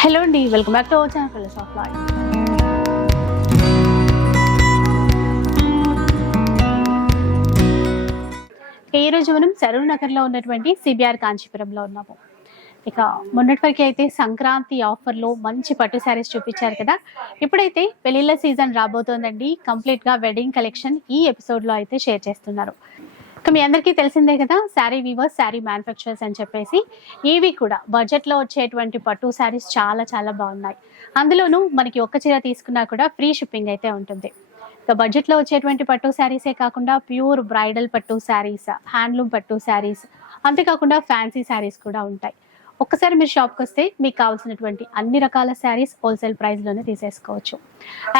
Hello అండి welcome back to our channel fills of life ఈ రోజు మనం సరూర్ నగర్లో ఉన్నటువంటి సిబిఆర్ కాంచీపురంలో ఉన్నాము. ఇక మొన్నటి వరకు అయితే సంక్రాంతి ఆఫర్లో మంచి పట్టు శారీస్ చూపించారు కదా. ఇప్పుడైతే పెళ్ళిళ్ళ సీజన్ రాబోతోందండి. కంప్లీట్గా వెడ్డింగ్ కలెక్షన్ ఈ ఎపిసోడ్లో అయితే షేర్ చేస్తున్నారు. మీ అందరికీ తెలిసిందే కదా శారీ వీవర్స్ శారీ మ్యానుఫ్యాక్చరర్స్ అని చెప్పేసి. ఇవి కూడా బడ్జెట్లో వచ్చేటువంటి పట్టు శారీస్ చాలా చాలా బాగున్నాయి. అందులోనూ మనకి ఒక్క చీర తీసుకున్నా కూడా ఫ్రీ షిప్పింగ్ అయితే ఉంటుంది. ఇక వచ్చేటువంటి పట్టు శారీసే కాకుండా ప్యూర్ బ్రైడల్ పట్టు శారీస్ హ్యాండ్లూమ్ పట్టు శారీస్ అంతేకాకుండా ఫ్యాన్సీ శారీస్ కూడా ఉంటాయి. ఒక్కసారి మీరు షాప్కి వస్తే మీకు కావాల్సినటువంటి అన్ని రకాల శారీస్ హోల్సేల్ ప్రైస్లోనే తీసేసుకోవచ్చు.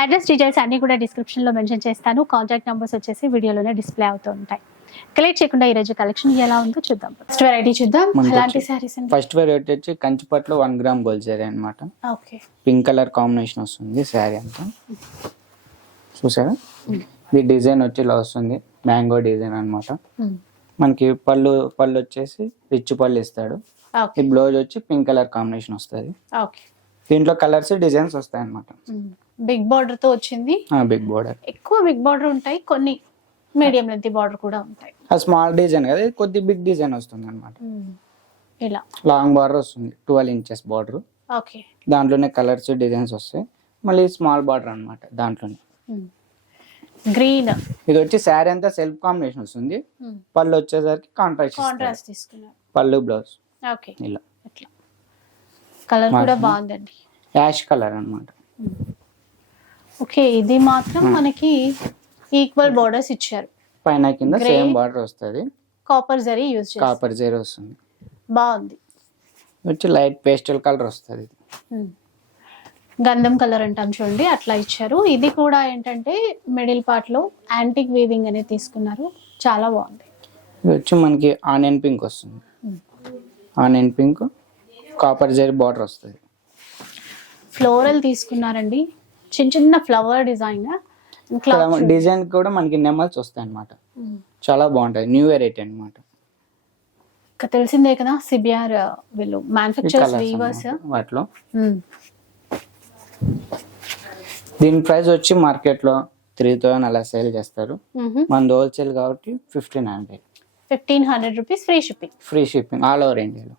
అడ్రస్ డీటెయిల్స్ అన్నీ కూడా డిస్క్రిప్షన్లో మెన్షన్ చేస్తాను. కాంటాక్ట్ నెంబర్స్ వచ్చేసి వీడియోలోనే డిస్ప్లే అవుతూ ఉంటాయి. కలెక్ట్ చేయకుండా ఈరోజు కలెక్షన్ ఎలా ఉందో చూద్దాం. ఫస్ట్ వెరైటీ చూద్దాం. అలాంటి అండి. ఫస్ట్ వెరైటీ వచ్చి కంచిపట్లో వన్ గ్రామ్ గోల్డ్ శారీ అనమాట ఓకే. పింక్ కలర్ కాంబినేషన్ వస్తుంది శారీ అంతా. చూసారా? ఇది డిజైన్ వచ్చి ఇలా వస్తుంది. మ్యాంగో డిజైన్ అన్నమాట. మనకి పళ్ళు పళ్ళు వచ్చేసి రిచ్ పళ్ళు ఇస్తాడు. ఓకే. ఈ బ్లౌజ్ వచ్చి పింక్ కలర్ కాంబినేషన్ వస్తుంది. ఓకే. దీంట్లో కలర్స్ డిజైన్స్ వస్తాయి అనమాట బిగ్ బార్డర్తో వచ్చింది. బిగ్ బోర్డర్ ఎక్కువ బిగ్ బార్డర్ ఉంటాయి కొన్ని మీడియం లెంత్ బార్డర్ కూడా ఉంటాయి. ఆ స్మాల్ డిజైన్ కదా ఇది కొద్ది బిగ్ డిజైన్ వస్తుంది అనమాట ఇలా. లాంగ్ బార్డర్ వస్తుంది ట్వెల్వ్ ఇంచెస్ బార్డర్. ఓకే. దాంట్లోనే కలర్స్ డిజైన్స్ వస్తాయి. మళ్ళీ స్మాల్ బార్డర్ అన్నమాట దాంట్లోనే. గ్రీన్. ఇది వచ్చి శారీ అంతా సెల్ఫ్ కాంబినేషన్ వస్తుంది. పళ్ళు వచ్చేసరికి కాంట్రాక్ట్ కాంట్రాస్ట్ తీసుకున్నారు. పళ్ళు బ్లౌజ్ ఓకే. ఇలా. ఇట్లా కలర్ కూడా బాగుందండి. యాష్ కలర్ అన్నమాట. ఓకే ఇది మాత్రం మనకి ఈక్వల్ బోర్డర్స్ ఇచ్చారు. పైన కింద. సేమ్ బార్డర్ వస్తుంది. Copper zari use copper zari వస్తుంది. బాగుంది. వచ్చి లైట్ పేస్టల్ కలర్ వస్తుంది. గంధం కలర్ అంటాం చూడండి అట్లా ఇచ్చారు. ఇది కూడా ఏంటంటే మిడిల్ పార్ట్లో యాంటిక్ వీవింగ్ అనేది తీసుకున్నారు. చాలా బాగుంది. ఇది వచ్చి మనకి ఆనియన్ పింక్ వస్తుంది. Onion pink copper zari border వస్తుంది. ఫ్లోరల్ తీసుకున్నారండి. చిన్న చిన్న ఫ్లవర్ డిజైన్ డిజైన్ కూడా మనకి నెమల్స్ వస్తాయి అన్నమాట చాలా బాగుంటాయి. న్యూ వెరైటీ అన్నమాట. తెలిసిందే కదా సిబిఆర్ వీళ్ళు మ్యానుఫ్యాక్చర్స్ వీవర్స్ వాటిలో. దీని ప్రైస్ వచ్చి మార్కెట్లో త్రీ థౌసండ్ అలా సేల్ చేస్తారు. మన హోల్సేల్ కాబట్టి fifteen hundred fifteen hundred rupees free shipping free shipping all over ఇండియాలో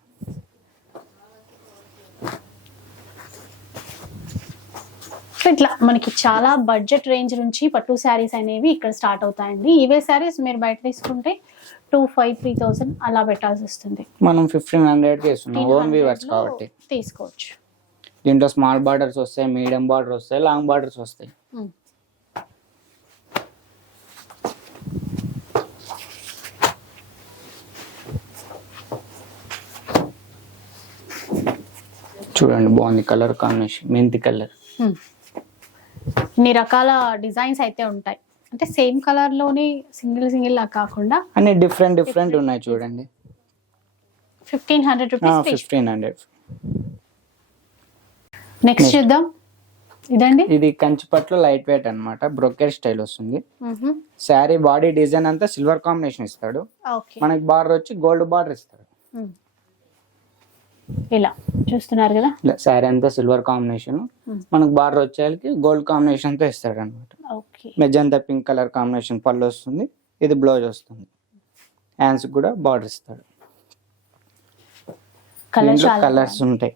ఇట్లా మనకి చాలా బడ్జెట్ రేంజ్ నుంచి పట్టు శారీస్ అనేవి ఇక్కడ స్టార్ట్ అవుతాయండి. ఇవే శారీస్ మీరు బయట తీసుకుంటే టూ ఫైవ్ త్రీ థౌసండ్ అలా పెట్టాల్సి వస్తుంది. మనం ఫిఫ్టీన్ హండ్రెడ్ ఇస్తున్నాం 1500 ఓన్ వీవర్స్ కాబట్టి. తీసుకోవచ్చు. దీంట్లో స్మాల్ బార్డర్స్ వస్తాయి మీడియం బార్డర్ వస్తాయి లాంగ్ బార్డర్స్ వస్తాయి. ఉమ్. చూడండి బాగుంది కలర్ కాంబినేషన్ మెంతి కలర్. ఇన్ని రకాల డిజైన్స్ అయితే ఉంటాయి. అంటే సేమ్ కలర్లోనే సింగిల్ సింగిల్ లా కాకుండా అన్ని డిఫరెంట్ డిఫరెంట్ ఉన్నాయి చూడండి. Fifteen hundred rupees fifteen hundred. Next చూద్దాం. ఇదండి? ఇది కంచిపట్లో లైట్ వెయిట్ అన్నమాట. బ్రొకెట్ స్టైల్ వస్తుంది. శారీ బాడీ డిజైన్ అంతా సిల్వర్ కాంబినేషన్ ఇస్తాడు. మనకి బార్డర్ వచ్చి గోల్డ్ బార్డర్ ఇస్తాడు ఇలా చూస్తున్నారు కదా? ఇలా శారీ అంతా సిల్వర్ కాంబినేషన్. మనకు బార్డర్ వచ్చేసరికి గోల్డ్ కాంబినేషన్తో ఇస్తాడు అనమాట మెజంతా పింక్ కలర్ కాంబినేషన్ పళ్ళు వస్తుంది ఇది బ్లౌజ్ వస్తుంది. హ్యాండ్స్ కూడా బార్డర్ ఇస్తాడు. కలర్స్ ఉంటాయి.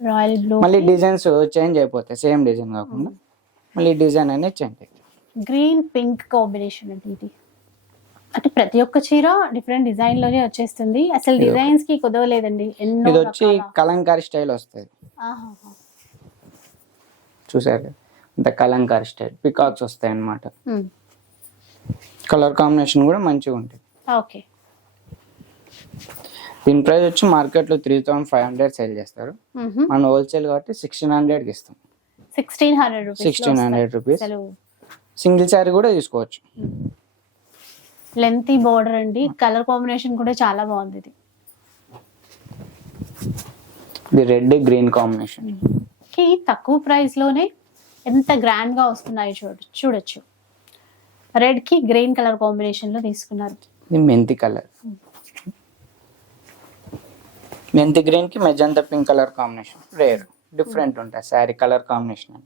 రాయల్ బ్లూ మళ్ళీ డిజైన్స్ చేంజ్ అయిపోతాయి సేమ్ డిజైన్ కాకుండా. మళ్ళీ డిజైన్ అనేది చేంజ్ అవుతుంది గ్రీన్ పింక్ కాంబినేషన్ అండి ఇది. అంటే ప్రతి ఒక్క చీర డిఫరెంట్ డిజైన్లోనే వచ్చేస్తుంది. అసలు డిజైన్స్కి కుదవలేదండి. ఎన్నో ఇది వచ్చి రకాల- కలంకారీ స్టైల్ వస్తుంది. ఆహాహా. చూసారు కదా? ఇంత కలంకారీ స్టైల్. పికాక్స్ వస్తాయి అన్నమాట ఉమ్. కలర్ కాంబినేషన్ కూడా మంచిగా ఉంటుంది ఓకే. దీని ప్రైస్ వచ్చి మార్కెట్లో three thousand five hundred sale చేస్తారు. మన హోల్సేల్ కాబట్టి సిక్స్టీన్ హండ్రెడ్కి ఇస్తాం. Sixteen hundred rupees sixteen hundred rupees అసలు సింగిల్ శారీ కూడా తీసుకోవచ్చు. లెంతీ బోర్డర్ అండి. కలర్ కాంబినేషన్ కూడా చాలా బాగుంది ఇది. ఇది రెడ్ గ్రీన్ కాంబినేషన్. కి తక్కువ ప్రైస్లోనే ఎంత గ్రాండ్గా వస్తున్నాయో చూడ చూడొచ్చు. రెడ్కి గ్రీన్ కలర్ కాంబినేషన్లో తీసుకున్నారు. మెంతి కలర్ మెంతి గ్రీన్కి magenta pink colour combination rare different ఉంటాయి. శారీ కలర్ కాంబినేషన్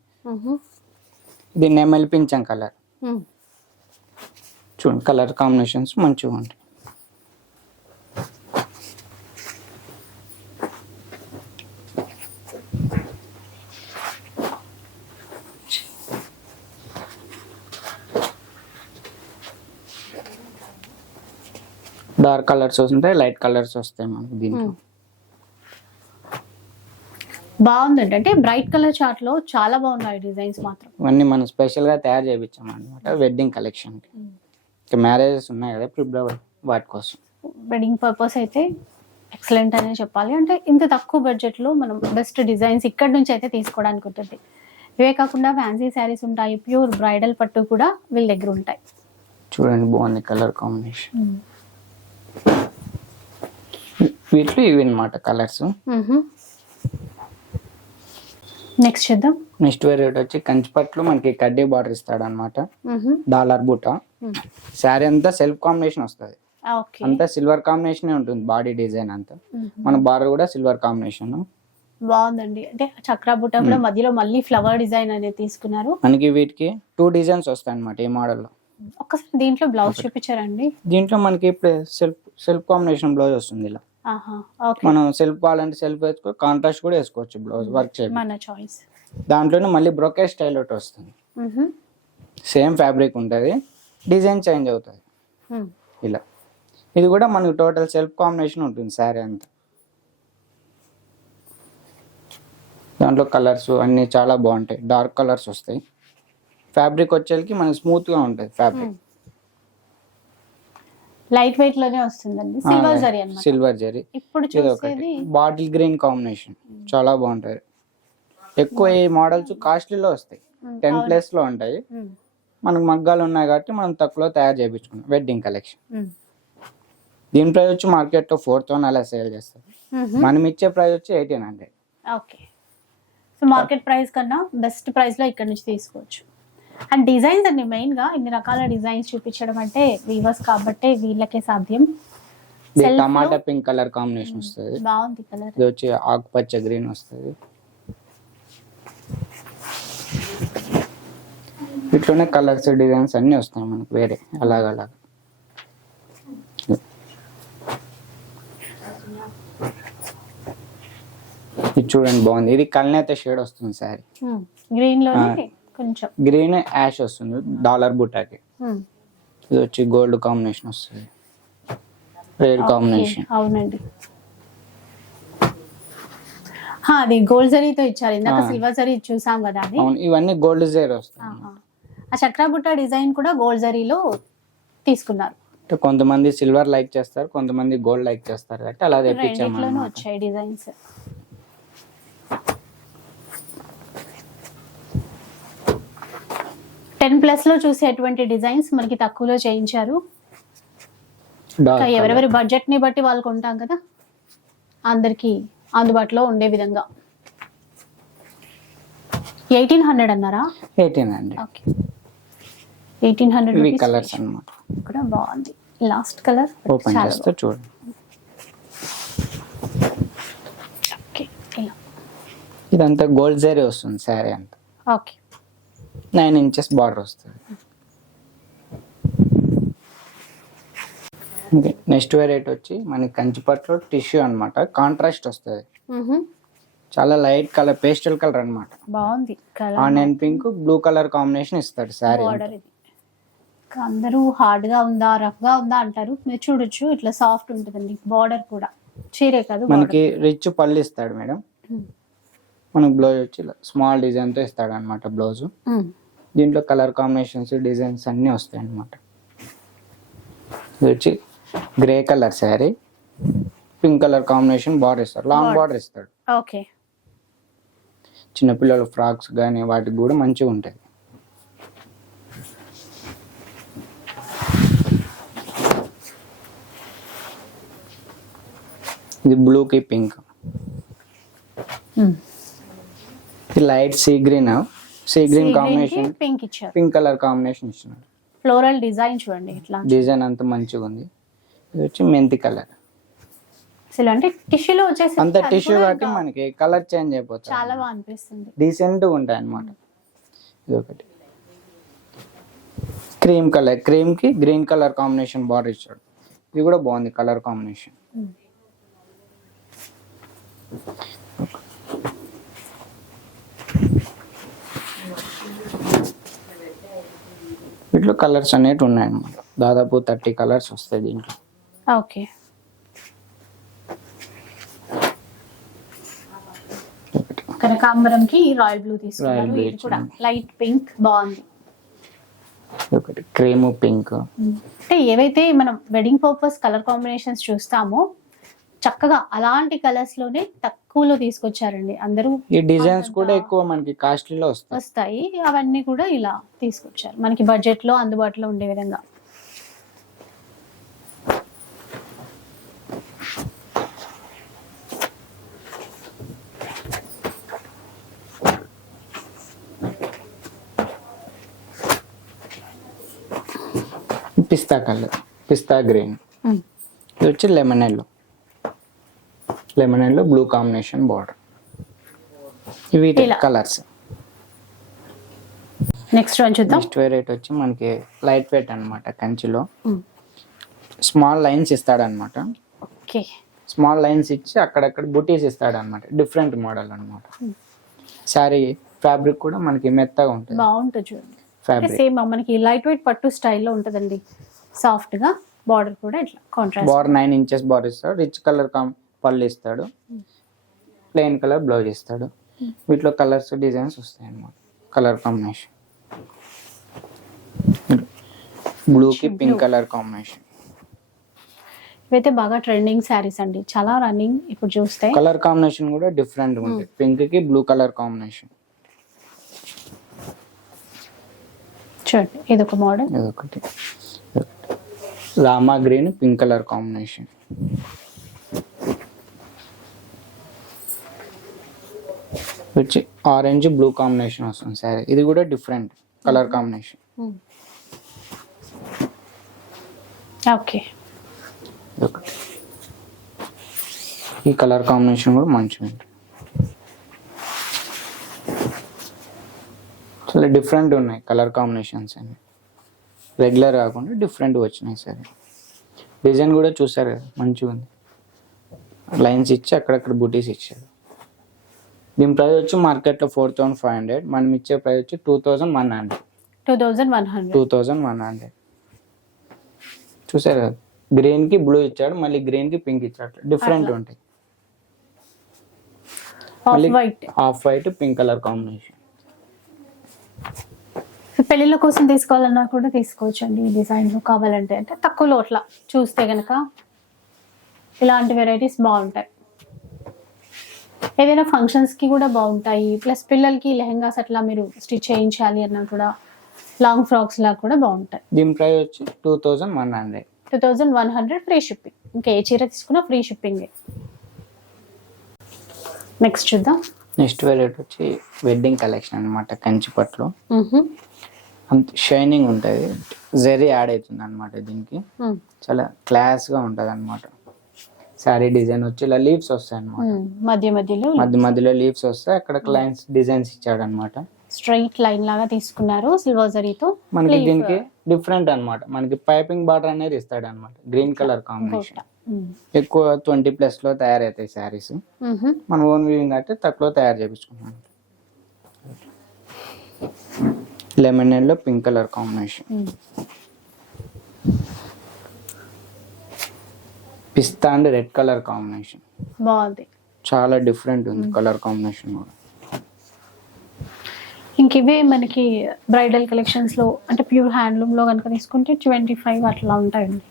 ఇది నెమలి పింఛం కలర్ చూడండి కలర్ కాంబినేషన్స్ మంచిగా ఉంటాయి డార్క్ కలర్స్ వస్తుంటాయి లైట్ కలర్స్ వస్తాయి మనకి దీంట్లో. బాగుందండి. అంటే బ్రైట్ కలర్ చార్ట్లో చాలా బాగున్నాయి డిజైన్స్ మాత్రం. ఇవన్నీ మనం స్పెషల్గా తయారు చేయించాం అనమాట వెడ్డింగ్ కలెక్షన్కి మ్యారేజెస్ ఉన్నాయి కదా ఫిబ్రవరి వాటి కోసం. వెడ్డింగ్ పర్పస్ అయితే ఎక్సలెంట్ అనే చెప్పాలి. అంటే ఇంత తక్కువ బడ్జెట్లో మనం బెస్ట్ డిజైన్స్ ఇక్కడ నుంచి అయితే తీసుకోవడానికి ఉంటుంది. ఇవే కాకుండా ఫ్యాన్సీ శారీస్ ఉంటాయి ప్యూర్ బ్రైడల్ పట్టు కూడా వీళ్ళ దగ్గర ఉంటాయి. చూడండి బాగుంది కలర్ కాంబినేషన్ వీటిలో ఇవి అనమాట కలర్స్ నెక్స్ట్ చూద్దాం. నెక్స్ట్ వేరేట్ వచ్చి కంచిపట్లు మనకి కడ్డీ బార్డర్ ఇస్తాడు అనమాట డాలర్ బూట. శారీ అంతా సెల్ఫ్ కాంబినేషన్ వస్తుంది. అంతా సిల్వర్ కాంబినేషన్ ఉంటుంది బాడీ డిజైన్ అంతా. మన బార్డర్ కూడా సిల్వర్ కాంబినేషన్. బాగుందండి. అంటే చక్రా బుట్ట కూడా మధ్యలో మళ్ళీ ఫ్లవర్ డిజైన్ అనేది తీసుకున్నారు. మనకి వీటికి టూ డిజైన్స్ వస్తాయి అనమాట ఈ మోడల్లో. ఒక్కసారి దీంట్లో బ్లౌజ్ చూపించారండి. దీంట్లో మనకి ఇప్పుడు సెల్ఫ్ సెల్ఫ్ కాంబినేషన్ బ్లౌజ్ వస్తుంది ఇలా. మనం సెల్ఫ్ కావాలంటే సెల్ఫ్ వేసుకో కాంట్రాస్ట్ కూడా వేసుకోవచ్చు బ్లౌజ్ వర్క్ చేయాలి మన చాయిస్ దాంట్లోనే మళ్ళీ బ్రొకే స్టైల్ ఒకటి వస్తుంది. సేమ్ ఫ్యాబ్రిక్ ఉంటుంది డిజైన్ చేంజ్ అవుతుంది. ఇలా. ఇది కూడా మనకు టోటల్ సెల్ఫ్ కాంబినేషన్ ఉంటుంది శారీ అంతా. దాంట్లో కలర్స్ అన్నీ చాలా బాగుంటాయి డార్క్ కలర్స్ వస్తాయి. ఫ్యాబ్రిక్ వచ్చేకి మనకి స్మూత్గా ఉంటుంది ఫ్యాబ్రిక్. లైట్ వెయిట్లోనే వస్తుందండి. సిల్వర్ జరీ అన్నమాట. సిల్వర్ జరీ ఇప్పుడు ఇది ఒకటి. చూసేది బాటిల్ గ్రీన్ కాంబినేషన్ చాలా బాగుంటుంది. ఎక్కువ ఈ మోడల్స్ కాస్ట్లీలో వస్తాయి. టెన్ ప్లేస్లో ఉంటాయి. ఉమ్, మనకు మగ్గాలు ఉన్నాయి కాబట్టి మనం తక్కువలో తయారు చేయించుకున్నాం వెడ్డింగ్ కలెక్షన్ ఉమ్, దీని ప్రైస్ వచ్చి మార్కెట్లో ఫోర్ థౌసండ్ అలా సేల్ చేస్తారు. ఉమ్. మనం ఇచ్చే ప్రైస్ వచ్చి eighteen hundred okay so market price కన్నా బెస్ట్ ప్రైస్లో ఇక్కడ నుంచి తీసుకోవచ్చు. అండ్ డిజైన్స్ అండి మెయిన్గా ఇన్ని రకాల డిజైన్స్ చూపించడం అంటే వీవర్స్ కాబట్టి వీళ్ళకే సాధ్యం. లో- టమాటా పింక్ కలర్ కాంబినేషన్ వస్తుంది. బాగుంది కలర్ ఇది వచ్చి ఆకుపచ్చ గ్రీన్ వస్తుంది. ఇట్లోనే కలర్స్ డిజైన్స్ అన్ని వస్తాయి మనకు వేరే అలాగ అలాగ. ఇది చూడండి బాగుంది. ఇది కల్నేత షేడ్ వస్తుంది సారీ గ్రీన్లోనే? కొంచెం. గ్రీన్ యాష్ వస్తుంది. డాలర్ బుట్టాకి. ఉమ్, ఇది వచ్చి గోల్డ్ కాంబినేషన్ వస్తుంది. ఓకే, కాంబినేషన్ అవునండి. అది గోల్డ్ జరీతో ఇచ్చారు. ఇందాక. సిల్వర్ జరీ చూసాం కదా అది. అవును ఇవన్నీ గోల్డ్ జైర్ వస్తాయి. ఆ చక్రబుట్ట డిజైన్ కూడా గోల్డ్ జరీలో తీసుకున్నారు. కొంతమంది సిల్వర్ లైక్ చేస్తారు కొంతమంది గోల్డ్ లైక్ చేస్తారు కాబట్టి అలా తెప్పించాము. వచ్చాయి డిజైన్స్. టెన్ ప్లస్లో చూసేటువంటి డిజైన్స్ మనకి తక్కువలో చేయించారు. ఎవరెవరి బడ్జెట్ని బట్టి వాళ్ళు కొంటాం కదా? అందరికి అందుబాటులో ఉండే విధంగా. ఎయిటీన్ హండ్రెడ్ అన్నారా? 1800 ఓకే ఎయిటీన్ హండ్రెడ్ కలర్స్ అన్నమాట. కూడా బాగుంది. లాస్ట్ కలర్ ఓపెన్ చేస్తే చూడండి. ఇదంతా గోల్డ్ జరీ వస్తుంది శారీ అంతా. ఓకే నైన్ ఇంచెస్ బార్డర్ వస్తుంది. ఓకే నెక్స్ట్ వెరైటీ వచ్చి మనకి కంచిపట్లో టిష్యూ అన్నమాట. కాంట్రాస్ట్ వస్తుంది. చాలా లైట్ కలర్ పేస్టల్ కలర్ అన్నమాట. బాగుంది onion pink blue colour combination ఇస్తాడు ఇంకా అందరూ హార్డ్గా ఉందా రఫ్గా ఉందా అంటారు. మీరు చూడొచ్చు ఇట్లా సాఫ్ట్ ఉంటుందండి. బార్డర్ కూడా. చీరే కాదు మనకి రిచ్ పళ్ళు ఇస్తాడు మేడం. మనకి బ్లౌజ్ వచ్చి స్మాల్ డిజైన్తో ఇస్తాడు అనమాట బ్లౌజ్ దీంట్లో కలర్ కాంబినేషన్స్ డిజైన్స్ అన్నీ వస్తాయి అన్నమాట ఇది వచ్చి grey colour sari pink colour combination border ఇస్తాడు. లాంగ్. బార్డర్ ఇస్తాడు. ఓకే చిన్నపిల్లల ఫ్రాక్స్ కానీ వాటికి కూడా మంచిగా ఉంటుంది ఇది బ్లూకి pink light sea green? Sea green combination. Pink ఇచ్చారు. పింక్ కలర్ కాంబినేషన్ ఇచ్చినాడు ఫ్లోరల్ డిజైన్ చూడండి ఇట్లా డిజైన్ అంతా మంచిగా ఉంది. ఇది వచ్చి మెంతి కలర్. అసలు అంటే టిష్యూలో వచ్చేసి అంత టిష్యూ కాబట్టి మనకి కలర్ చేంజ్ అయిపోతుంది. చాలా బాగా అనిపిస్తుంది. డీసెంట్గా ఉంటాయి అన్నమాట. ఇది ఒకటి. Cream colour. క్రీమ్కి green colour combination border ఇచ్చాడు. ఇది కూడా బాగుంది కలర్ కాంబినేషన్. వీటిలో కలర్స్ అనేవి ఉన్నాయి అన్నమాట దాదాపు థర్టీ కలర్స్ వస్తాయి దీంట్లో. ఓకే. కనకాంబరంకి రాయల్ బ్లూ blue ఇది కూడా లైట్ పింక్ బాగుంది. ఒకటి క్రీమ్ పింక్. అంటే ఏవైతే మనం వెడ్డింగ్ పర్పస్ కలర్ కాంబినేషన్స్ చూస్తామో చక్కగా అలాంటి కలర్స్లోనే తక్కువలో తీసుకొచ్చారండి. అందరూ ఈ డిజైన్స్ కూడా ఎక్కువ మనకి కాస్ట్లీలో వస్తాయి. వస్తాయి. అవన్నీ కూడా ఇలా తీసుకొచ్చారు. మనకి బడ్జెట్లో అందుబాటులో ఉండే విధంగా. Pista colour pista green. ఇది వచ్చి lemon yellow lemon yellow blue combination border. ఇవి. కలర్స్. నెక్స్ట్ వన్ చూద్దాం. నెక్స్ట్ వెరైటీ వచ్చి మనకి లైట్ వెయిట్ అన్నమాట కంచిలో. స్మాల్ లైన్స్ ఇస్తాడనమాట ఓకే. స్మాల్ లైన్స్ ఇచ్చి అక్కడక్కడ బుటీస్ ఇస్తాడనమాట డిఫరెంట్ మోడల్ అన్నమాట. శారీ ఫ్యాబ్రిక్ కూడా మనకి మెత్తగా ఉంటుంది. బాగుంటుంది చూడండి. ఫ్యాబ్రిక్ సేమ్ మనకి లైట్ వెయిట్ పట్టు స్టైల్లో ఉంటుందండి. సాఫ్ట్గా బార్డర్ కూడా ఇట్లా contrast bar nine inches bar ఇస్తాడు. రిచ్ కలర్ కాం పళ్ళు ఇస్తాడు. ప్లెయిన్ కలర్ బ్లౌజ్ ఇస్తాడు. వీటిలో కలర్స్ డిజైన్స్ వస్తాయి అన్నమాట కలర్ కాంబినేషన్ బ్లూకి పింక్ కలర్ కాంబినేషన్ ఇవైతే బాగా ట్రెండింగ్ శారీస్ అండి. చాలా రన్నింగ్ ఇప్పుడు చూస్తే. కలర్ కాంబినేషన్ కూడా డిఫరెంట్ ఉంటుంది పింక్కి బ్లూ కలర్ కాంబినేషన్ చూడండి ఇది ఒక మోడల్ ఇదొకటి rama green pink colour combination వచ్చి ఆరెంజ్ బ్లూ కాంబినేషన్ వస్తుంది సరే. ఇది కూడా డిఫరెంట్ కలర్ కాంబినేషన్. ఓకే. ఈ కలర్ కాంబినేషన్ కూడా మంచిగా ఉంటుంది. చాలా డిఫరెంట్ ఉన్నాయి కలర్ కాంబినేషన్స్ అన్ని. రెగ్యులర్ కాకుండా డిఫరెంట్ వచ్చినాయి సరే. డిజైన్ కూడా చూసారు కదా మంచిగా ఉంది. లైన్స్ ఇచ్చి అక్కడక్కడ బుటీస్ ఇచ్చారు. దీని ప్రైస్ వచ్చి మార్కెట్లో ఫోర్ థౌసండ్ ఫైవ్ హండ్రెడ్ మనం ఇచ్చే ప్రైస్ వచ్చి two thousand one hundred two thousand one two hundred thousand one hundred చూసారు? కదా గ్రీన్కి బ్లూ ఇచ్చాడు మళ్ళీ గ్రీన్కి పింక్ ఇచ్చాడు. డిఫరెంట్. ఉంటాయి. Off white off white pink colour combination పెళ్ళిళ్ళ కోసం తీసుకోవాలన్నా కూడా తీసుకోవచ్చు అండి ఈ డిజైన్ కావాలంటే. అంటే తక్కువలో అట్లా చూస్తే గనక ఇలాంటి వెరైటీస్ బాగుంటాయి. ఏదైనా ఫంక్షన్స్కి కూడా బాగుంటాయి. ప్లస్ పిల్లలకి లెహంగాస్ అట్లా మీరు స్టిచ్ చేయించాలి అన్నా కూడా లాంగ్ ఫ్రాక్స్ లా కూడా బాగుంటాయి. దీని ప్రైస్ వచ్చి two thousand one hundred two thousand one hundred free shipping ఇంకా ఏ చీర తీసుకున్నా ఫ్రీ షిప్పింగ్ నెక్స్ట్ చూద్దాం. నెక్స్ట్ వెరైటీ వచ్చి వెడ్డింగ్ కలెక్షన్ అనమాట కంచిపట్లో. అంత షైనింగ్ ఉంటుంది. జరీ యాడ్ అవుతుంది అనమాట దీనికి. చాలా క్లాస్గా ఉంటుంది అనమాట శారీ డిజైన్ వచ్చి ఇలా లీవ్స్ వస్తాయి అనమాట. మధ్య మధ్యలో మధ్య మధ్యలో లీవ్స్ వస్తాయి. అక్కడ లైన్స్ డిజైన్స్ ఇచ్చాడు అనమాట స్ట్రైట్ లైన్ లాగా తీసుకున్నారు సిల్వర్ జరీతో మనకి. దీనికి డిఫరెంట్ అన్నమాట. మనకి పైపింగ్ బార్డర్ అనేది ఇస్తాడు అనమాట గ్రీన్ కలర్ కాంబినేషన్. ఎక్కువ ట్వంటీ ప్లస్లో తయారవుతాయి శారీస్. మన ఓన్ వీవింగ్ అంటే తక్కువ తయారు చేపించుకున్నాం lemon yellow pink colour combination pista and red colour combination. బాగుంది. చాలా డిఫరెంట్ ఉంది కలర్ కాంబినేషన్ కూడా. ఇంక ఇవే మనకి బ్రైడల్ కలెక్షన్స్లో అంటే ప్యూర్ హ్యాండ్లూమ్లో కనుక తీసుకుంటే ట్వంటీ ఫైవ్ అట్లా ఉంటాయండి.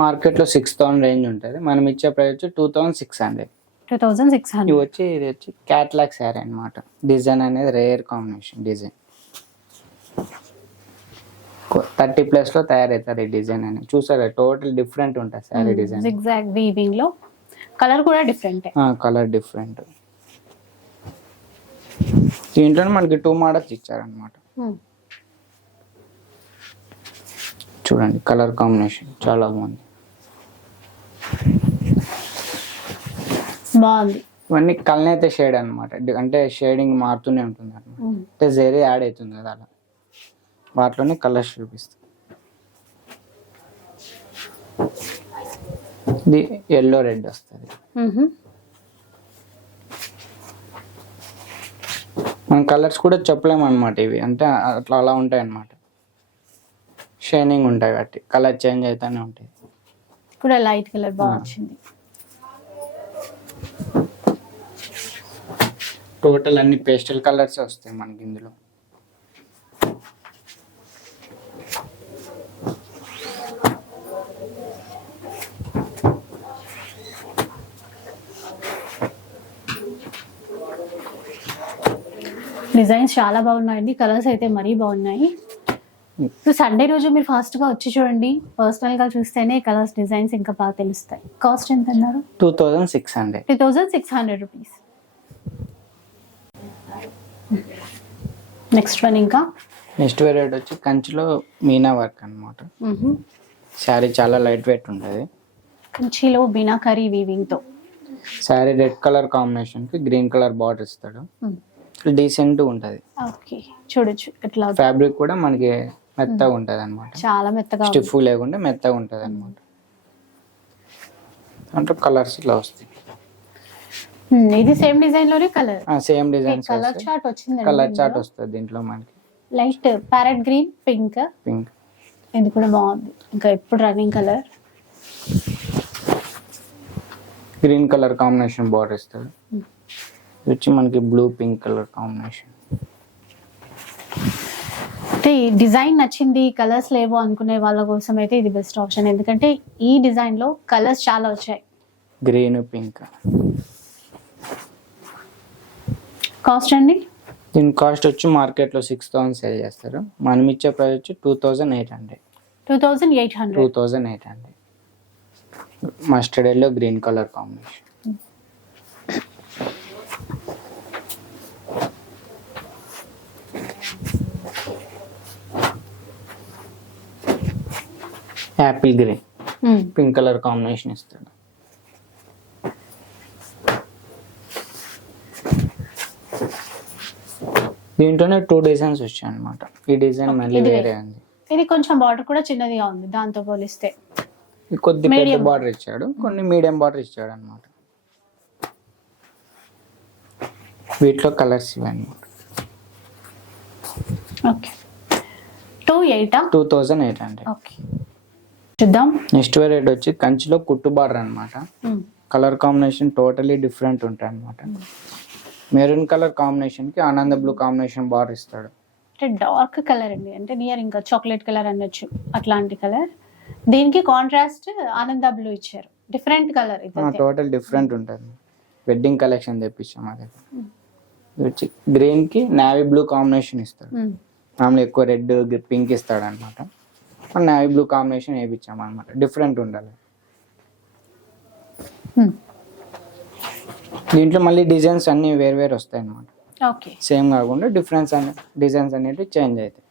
మార్కెట్లో సిక్స్ థౌసండ్ రేంజ్ ఉంటుంది. మనం ఇచ్చే ప్రైస్ వచ్చి two thousand six hundred two thousand six ఇవి హండ్రెడ్ వచ్చి ఇది వచ్చి క్యాట్లాగ్ శారీ అన్నమాట. డిజైన్ అనేది రేర్ కాంబినేషన్ డిజైన్ థర్టీ ప్లస్లో తయారవుతారు ఈ డిజైన్ అని. చూసారా? టోటల్ డిఫరెంట్ ఉంటుంది శారీ డిజైన్. జిగ్జాగ్ వీవింగ్లో కలర్ కూడా డిఫరెంట్ కలర్ డిఫరెంట్ దీంట్లో మనకి టూ మోడల్స్ ఇచ్చారనమాట చూడండి కలర్ కాంబినేషన్ చాలా బాగుంది. బాగుంది. ఇవన్నీ కల్నేత షేడ్ అనమాట అంటే షేడింగ్ మారుతూనే ఉంటుంది అనమాట. అంటే జెరీ యాడ్ అవుతుంది కదా అలా. వాటిలోనే కలర్స్ చూపిస్తుంది ఇది ఎల్లో రెడ్ వస్తుంది. మన కలర్స్ కూడా చెప్పలేము అనమాట ఇవి. అంటే అట్లా అలా ఉంటాయి అనమాట షైనింగ్ ఉంటాయి కాబట్టి కలర్ చేంజ్ అవుతానే ఉంటాయి. కూడా లైట్ కలర్ బాగా వచ్చింది. టోటల్ అన్ని పేస్టల్ కలర్స్ వస్తాయి మనకి ఇందులో. డిజైన్స్ చాలా బాగున్నాయండి కలర్స్ అయితే మరీ బాగున్నాయి. సండే రోజు మీరు ఫాస్ట్గా వచ్చి చూడండి పర్సనల్గా చూస్తేనే కలర్స్ డిజైన్స్ ఇంకా బాగా తెలుస్తాయి. కాస్ట్ ఎంత అన్నారు? Two thousand six hundred two thousand six hundred rupees next one ఇంకా? నెక్స్ట్ వెరైటీ వచ్చి కంచిలో మీనా వర్క్ అనమాట. శారీ చాలా లైట్ వెయిట్ ఉంటుంది. కంచిలో బినాకరీ వీవింగ్తో. శారీ రెడ్ కలర్ కాంబినేషన్కి గ్రీన్ కలర్ బార్డర్ ఇస్తాడు. డీసెంట్ ఉంటుంది. ఓకే. చూడొచ్చు. ఎట్లా. ఫ్యాబ్రిక్ కూడా మనకి మెత్తగా ఉంటుంది అనమాట చాలా మెత్తగా. స్టిఫ్ లేకుండా మెత్తగా ఉంటుంది అనమాట అంటే కలర్స్ ఇట్లా వస్తాయి. ఇది same డిజైన్లోనే colour same designs colour chart వచ్చింది కలర్ చార్ట్ వస్తుంది దీంట్లో మనకి. Light parrot green pink. Pink. ఇది కూడా బాగుంది. ఇంకా ఎప్పుడు running colour? Green colour combination border Hmm. ఇది వచ్చి మనకి బ్లూ పింక్ కలర్ కాంబినేషన్ అంటే ఈ డిజైన్ నచ్చింది కలర్స్ లేవు అనుకునే వాళ్ళ కోసం అయితే ఇది బెస్ట్ ఆప్షన్ ఎందుకంటే ఈ డిజైన్లో కలర్స్ చాలా వచ్చాయి. గ్రీన్ పింక్ కాస్ట్ అండి? దీని కాస్ట్ వచ్చి మార్కెట్లో సిక్స్ థౌసండ్ సేల్ చేస్తారు. మనం ఇచ్చే ప్రైస్ వచ్చి two thousand eight hundred two thousand eight two hundred thousand eight hundred mustard yellow green colour combination apple green pink colour combination ఇస్తాడు. దీంట్లోనే టూ డిజైన్స్ వచ్చాయి అనమాట ఈ డిజైన్ మళ్ళీ వేరే ఉంది. ఇది కొంచెం బార్డర్ కూడా చిన్నదిగా ఉంది దాంతో పోలిస్తే. కొద్ది పెద్ద. బార్డర్ ఇచ్చాడు కొన్ని మీడియం బార్డర్ ఇచ్చాడు అనమాట వీటిలో కలర్స్ ఇవి అనమాట okay. Two ఎయిటా? Two thousand eight hundred. Okay. చూద్దాం. నెక్స్ట్ వెరైటీ వచ్చి కంచిలో కుట్టు బార్డర్ అనమాట. కలర్ కాంబినేషన్ టోటలీ డిఫరెంట్ ఉంటాయి అనమాట మెరూన్ కలర్ కాంబినేషన్కి ఆనంద బ్లూ కాంబినేషన్ బార్డర్ ఇస్తాడు. అంటే డార్క్ కలర్ అండి. అంటే నియర్ ఇంకా చాక్లెట్ కలర్ అనొచ్చు అట్లాంటి కలర్. దీనికి కాంట్రాస్ట్ ఆనంద బ్లూ ఇచ్చారు. డిఫరెంట్ కలర్ టోటల్ డిఫరెంట్ ఉంటుంది. వెడ్డింగ్ కలెక్షన్ తెప్పించాం మా వచ్చి గ్రీన్కి నావీ బ్లూ కాంబినేషన్ ఇస్తాడు. మామూలు ఎక్కువ రెడ్ పింక్ ఇస్తాడు అనమాట నావీ బ్లూ కాంబినేషన్ వేయించాం అనమాట డిఫరెంట్ ఉండాలి. దీంట్లో మళ్ళీ డిజైన్స్ అన్ని వేరు వేరు వస్తాయి అనమాట సేమ్ కాకుండా డిఫరెన్స్ అనే డిజైన్స్ అనేవి చేంజ్ అవుతాయి.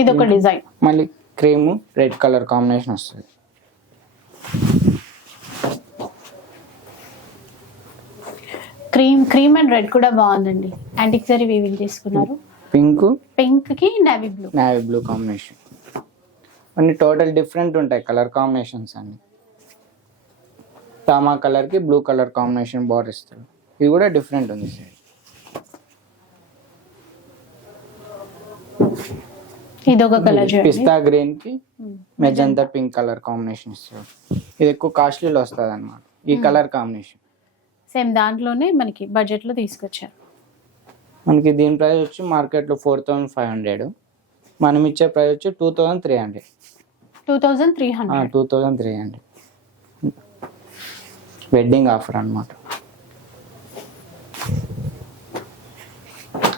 ఇది ఒక డిజైన్ మళ్ళీ క్రీమ్ రెడ్ కలర్ కాంబినేషన్ వస్తుంది. క్రీమ్ క్రీమ్ అండ్ రెడ్ కూడా బాగుందండి. యాంటిక్ జరీ వీవింగ్ చేసుకున్నారు. పింక్? పింక్కి navy blue navy blue combination అన్ని టోటల్ డిఫరెంట్ ఉంటాయి కలర్ కాంబినేషన్స్ అన్ని. తామా కలర్కి బ్లూ కలర్ కాంబినేషన్ బార్డర్ ఇస్తాడు ఇది కూడా డిఫరెంట్ ఉంది సార్ ఇది ఒక కలర్ పిస్తా గ్రీన్కి Hmm. Magenta pink colour combination ఇస్తాడు ఇది ఎక్కువ కాస్ట్లీలో వస్తుంది అనమాట ఈ కలర్ కాంబినేషన్ సేమ్ దాంట్లోనే మనకి బడ్జెట్లో తీసుకొచ్చారు. మనకి దీని ప్రైస్ వచ్చి మార్కెట్లో ఫోర్ థౌసండ్ ఫైవ్ హండ్రెడ్ మనం ఇచ్చే ప్రైస్ వచ్చి two thousand three hundred two thousand three hundred two thousand three hundred wedding offer అనమాట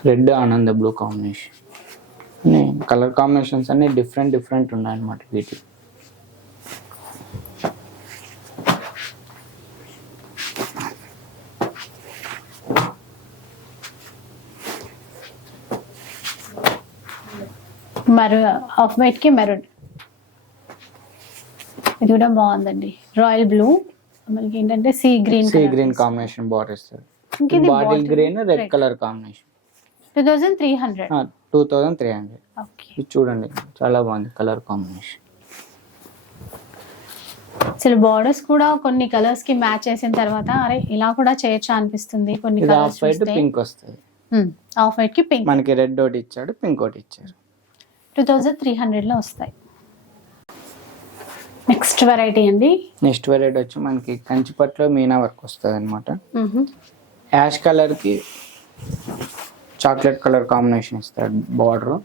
రెడ్ ఆనంద బ్లూ కాంబినేషన్ కలర్ కాంబినేషన్స్ అన్ని డిఫరెంట్ డిఫరెంట్ ఉన్నాయి అనమాట మరూ ఆఫ్ వైట్కి మెరూన్. ఇది కూడా బాగుందండి. Royal blue. మనకి ఏంటంటే sea green sea green combination border ఇస్తారు. Bottle green red colour combination. Two thousand three hundred. Two thousand three hundred. Okay. ఇది చూడండి చాలా బాగుంది కలర్ కాంబినేషన్. అసలు బార్డర్స్ కూడా కొన్ని కలర్స్కి మ్యాచ్ చేసిన తర్వాత అరే ఇలా కూడా చేయొచ్చా అనిపిస్తుంది కొన్ని కలర్స్ పింక్ వస్తుంది. ఆఫ్ వైట్కి పింక్. మనకి రెడ్ ఒకటి ఇచ్చాడు పింక్ ఒకటి ఇచ్చారు. టూ థౌజండ్ త్రీ హండ్రెడ్లో వస్తాయి. నెక్స్ట్ వెరైటీ అండి. నెక్స్ట్ వెరైటీ వచ్చి మనకి కంచిపట్లో మీనా వర్క్ వస్తుంది అనమాట యాష్ కలర్కి చాక్లెట్ కలర్ కాంబినేషన్ ఇస్తాడు బార్డర్.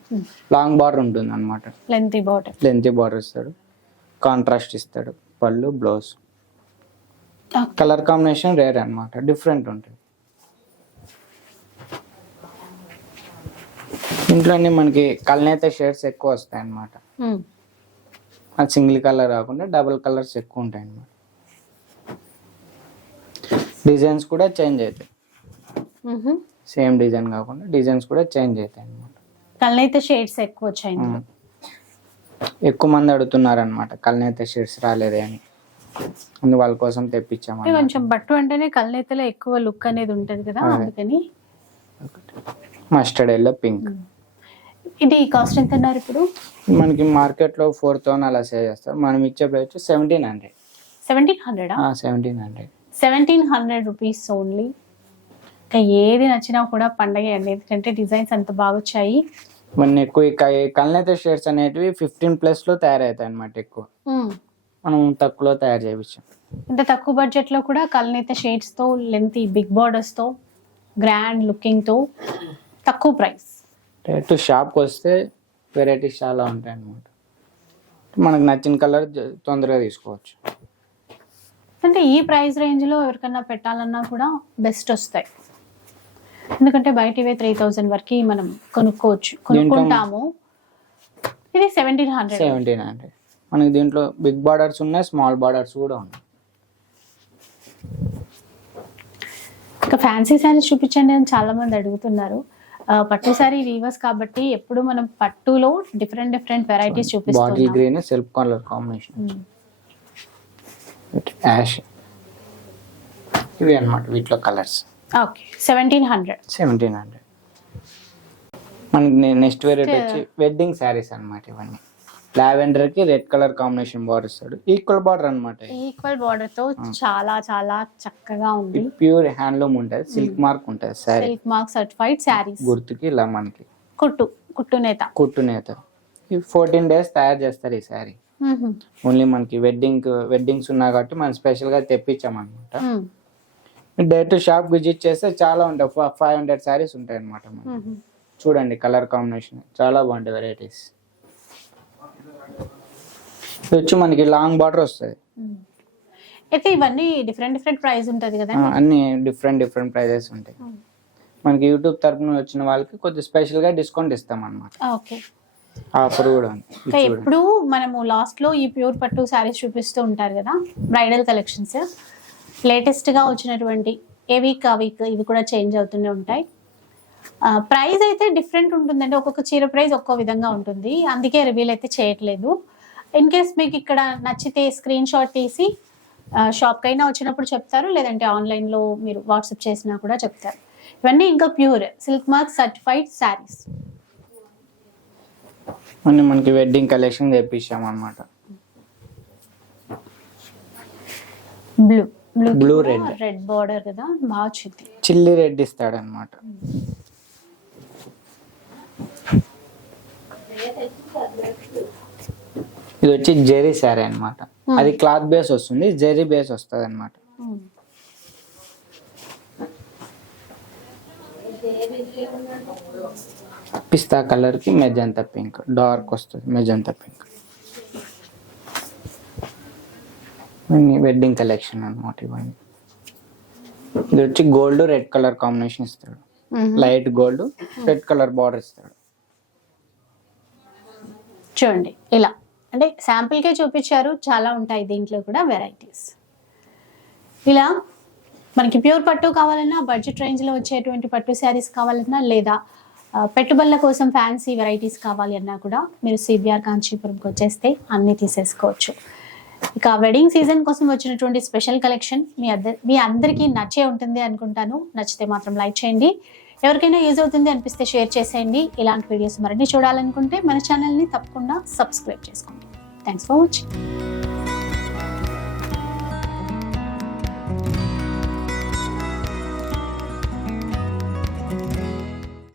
లాంగ్ బార్డర్ ఉంటుంది అనమాట లెంత్ బార్డర్ లెంత్ బార్డర్ ఇస్తాడు. కాంట్రాస్ట్ ఇస్తాడు. పళ్ళు బ్లౌజ్. కలర్ కాంబినేషన్ రేర్ అన్నమాట. డిఫరెంట్ ఉంటుంది. ఇంట్లోనే మనకి కల్నేత షేడ్స్ ఎక్కువ వస్తాయి అన్నమాట అది సింగిల్ కలర్ కాకుండా డబుల్ కలర్స్ ఎక్కువ ఉంటాయి అన్నమాట డిజైన్స్ కూడా చేంజ్ అవుతాయి. సేమ్ డిజైన్ కాకుండా డిజైన్స్ కూడా చేంజ్ అవుతాయి అన్నమాట కళ్ళైతే షేడ్స్ ఎక్కువ వచ్చాయి. ఎక్కువ మంది అడుగుతున్నారు అనమాట కల్నేత షేడ్స్ రాలేదే అని. అందు వాళ్ళ కోసం తెప్పించాము కొంచెం బట్టు అంటేనే కళ్ళైతేలో ఎక్కువ లుక్ అనేది ఉంటది కదా అదే. అందుకని. Mustard yellow pink. ఇది కాస్ట్ ఎంత అన్నారు ఇప్పుడు? మనకి మార్కెట్లో ఫోర్ థౌసండ్ అలా సేల్ చేస్తారు. మనం ఇచ్చే price seventeen hundred seventeen హండ్రెడా seventeen hundred seventeen hundred rupees only ఇంకా ఏది నచ్చినా కూడా పండగ అండి. ఎందుకంటే డిజైన్స్ అంత బాగా వచ్చాయి. మన ఎక్కువ కల్నేత షేడ్స్ అనేటివి ఫిఫ్టీన్ ప్లస్లో తయారవుతాయి అనమాట ఎక్కువ మనం తక్కువలో తయారు చేయించాం. ఇంత తక్కువ బడ్జెట్లో కూడా కల్నేత షేడ్స్తో లెంత్ బిగ్ బార్డర్స్తో గ్రాండ్ లుకింగ్తో తక్కువ ప్రైస్ డైరెక్ట్ షాప్కి వస్తే వెరైటీస్ చాలా ఉంటాయి అనమాట మనకు నచ్చిన కలర్ తొందరగా తీసుకోవచ్చు. అంటే ఈ ప్రైస్ రేంజ్లో ఎవరికన్నా పెట్టాలన్నా కూడా బెస్ట్ వస్తాయి. ఎందుకంటే బయట ఇవే త్రీ థౌజండ్ వరకు మనం కొనుక్కోవచ్చు కొనుక్కుంటాము. ఇది సెవెంటీన్ హండ్రెడ్. Seventeen hundred. మనకి దీంట్లో బిగ్ బార్డర్స్ ఉన్నాయి స్మాల్ బార్డర్స్ కూడా ఉన్నాయి. ఇంకా ఫ్యాన్సీ శారీస్ చూపించండి అని చాలా మంది అడుగుతున్నారు. పట్టు శారీ వీవర్స్ కాబట్టి ఎప్పుడు మనం పట్టులో డిఫరెంట్ డిఫరెంట్ వెరైటీస్ బాటిల్ చూపిస్తున్నాం green self colour combination. Ash ఇవి అన్నమాట వీటిలో colours okay seventeen hundred seventeen hundred మనకి నెక్స్ట్ వెరైటీ వచ్చి వెడ్డింగ్ శారీస్ అన్నమాట ఇవన్నీ. లావెండర్కి రెడ్ కలర్ కాంబినేషన్ బార్డర్ ఇస్తాడు. ఈక్వల్ బార్డర్ అనమాట ఈక్వల్ బార్డర్తో చాలా చాలా చక్కగా ఉంది. ప్యూర్ హ్యాండ్లూమ్ ఉంటుంది సిల్క్ మార్క్ ఉంటుంది sari. Silk mark certified sarees. గుర్తుకి ఇలా మనకి. కుట్టు కుట్టు నేత. కుట్టు నేత. ఈ ఫోర్టీన్ డేస్ తయారు చేస్తారు ఈ మ్మ్. ఓన్లీ మనకి వెడ్డింగ్ వెడ్డింగ్స్ ఉన్నాయి కాబట్టి మనం స్పెషల్గా తెప్పించామన్నమాట. డైరెక్ట్ షాప్ విజిట్ చేస్తే చాలా ఉంటాయి. ఫైవ్ హండ్రెడ్ శారీస్ ఉంటాయి అనమాట. చూడండి కలర్ కాంబినేషన్. చాలా బాగుంటాయి వెరైటీస్ ఇది వచ్చి మనకి లాంగ్ బార్డర్ వస్తుంది. అయితే ఇవన్నీ డిఫరెంట్ డిఫరెంట్ ప్రైస్ ఉంటది కదా అన్ని డిఫరెంట్ డిఫరెంట్ ప్రైజెస్ ఉంటాయి. మనకి యూట్యూబ్ తరపున వచ్చిన వాళ్ళకి కొద్దిగా స్పెషల్గా డిస్కౌంట్ ఇస్తాం అనమాట ఓకే. ఆఫర్ కూడా ఉంది. ఎప్పుడు మనము లాస్ట్లో ఈ ప్యూర్ పట్టు శారీస్ చూపిస్తూ ఉంటారు కదా బ్రైడల్ కలెక్షన్స్. లేటెస్ట్గా వచ్చినటువంటి ఏ వీక్ ఆ వీక్ ఇవి కూడా చేంజ్ అవుతూనే ఉంటాయి. ప్రైస్ అయితే డిఫరెంట్ ఉంటుందండి. ఒక్కొక్క చీర ప్రైస్ ఒక్కో విధంగా ఉంటుంది. అందుకే రివీల్ అయితే చేయట్లేదు. ఇన్ కేస్ మీకు ఇక్కడ నచ్చితే స్క్రీన్ షాట్ తీసి షాప్కి అయినా వచ్చినప్పుడు చెప్తారు. లేదంటే ఆన్లైన్లో మీరు వాట్సాప్ చేసినా కూడా చెప్తారు. ఇవన్నీ ఇంకా pure silk mark certified sarees. మనకి వెడ్డింగ్ కలెక్షన్ తెప్పించాం అనమాట blue blue red. Red. Border కదా బాగా చిల్లీ రెడ్ ఇస్తాడు అనమాట ఇది వచ్చి జెరీ శారీ అన్నమాట. అది క్లాత్ బేస్ వస్తుంది జెరీ బేస్ వస్తుంది అనమాట పిస్తా కలర్కి మెజంతా పింక్ డార్క్ వస్తుంది మెజంతా పింక్. వెడ్డింగ్ కలెక్షన్ అన్నమాట ఇవన్నీ. ఇది వచ్చి గోల్డ్ రెడ్ కలర్ కాంబినేషన్ ఇస్తాడు. Light gold red colour border ఇస్తాడు. చూడండి ఇలా. అంటే శాంపుల్కే చూపించారు చాలా ఉంటాయి దీంట్లో కూడా వెరైటీస్. ఇలా మనకి ప్యూర్ పట్టు కావాలన్నా బడ్జెట్ రేంజ్లో వచ్చేటువంటి పట్టు శారీస్ కావాలన్నా లేదా పెట్టుబడుల కోసం ఫ్యాన్సీ వెరైటీస్ కావాలి అన్నా కూడా మీరు సిబిఆర్ కాంచీపురంకి వచ్చేస్తే అన్నీ తీసేసుకోవచ్చు. ఇక వెడ్డింగ్ సీజన్ కోసం వచ్చినటువంటి స్పెషల్ కలెక్షన్ మీ అద్దరి మీ అందరికీ నచ్చే ఉంటుంది అనుకుంటాను. నచ్చితే మాత్రం లైక్ చేయండి. ఎవరికైనా యూజ్ అవుతుంది అనిపిస్తే షేర్ చేసేయండి. ఇలాంటి వీడియోస్ మరిన్ని చూడాలనుకుంటే మన ఛానల్ని తప్పకుండా సబ్స్క్రైబ్ చేసుకోండి. Thanks for watching